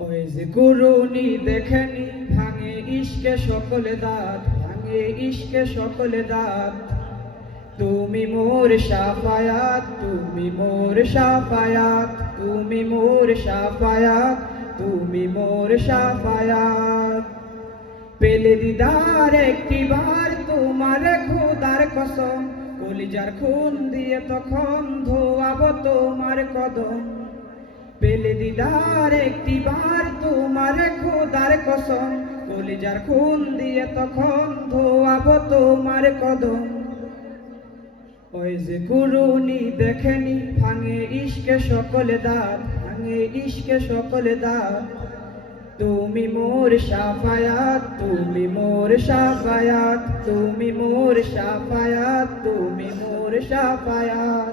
ওই যে করুনি দেখেনি ভাঙে ইশকে সকলে দাঁত, ভাঙে ইশকে সকলে দাঁত। তুমি মোর সাফায়াত, তুমি মোর সাফায়াত, তুমি মোর সাফায়াত, তুমি মোর সাফায়াত। পেলে দিদার একটি বার তোমার খোদার কসম, কলিজার খুন দিয়ে তখন ধোয়াব তোমার কদম। পেলে দিদার একটি বার তোমার খোদার কসম, কলিজার খুন দিয়ে তখন ধোয়াব তোমার কদম। ওই যে কুরুনি দেখেনি, ভাঙে ইশকে সকলে দাঁত, ভাঙে ইশকে সকলে দাঁত। তুমি মোর সাফায়াত, তুমি মোর সাফায়াত, তুমি মোর সাফায়াত, তুমি মোর সাফায়াত।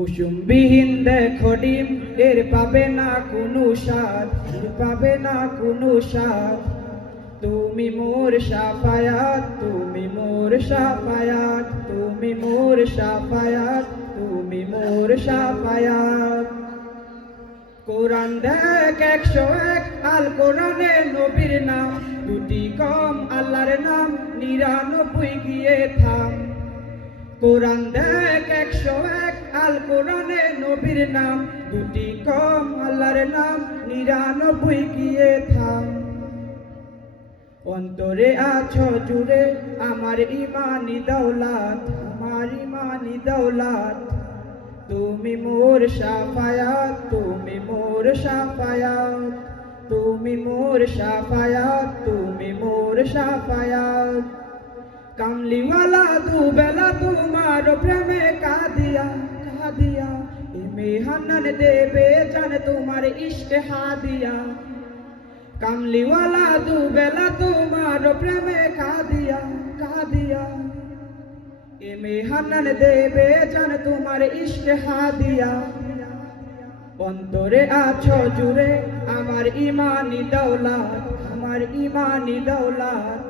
কুসুমবিহীন দেখো ডিম, এর পাবে না কোনো স্বাদ পাবে না কোনো স্বাদ। তুমি মোর সাফায়াত, তুমি মোর সাফায়াত, তুমি মোর সাফায়াত, তুমি মোর সাফায়াত। কোরআন দেখ একশো এক, আল কোরআনে নবীর নাম। দুটি কম আল্লাহর নাম, নিরানব্বই গিয়ে থাম। কোরআন দেখ একশো এক আল কোরআনে নবীর নাম, দুটি কম আল্লাহর নাম, নিরানব্বই গিয়ে থাম। অন্তরে আছো জুড়ে আমার ইমানি দৌলাত, আমার ইমানি দৌলাত। তুমি মোর সাফায়াত, তুমি মোর সাফায়াত। তুমি মোর সাফায়াত, তুমি মোর সাফায়াত। কামলিওয়ালা দুবেলা তোমার প্রেমে কাদিয়া ইমে হান্নান দেবে জান তোমার ইশকে হাদিয়া। কামলিওয়ালা দুবেলা তোমার প্রেমে কাদিয়া কাদিয়া। এমে হান্নান দেবে জান তোমার ইশকে হাদিয়া। অন্তরে আছো জুড়ে আমার ইমানি দৌলাত, আমার ইমানি দৌলাত।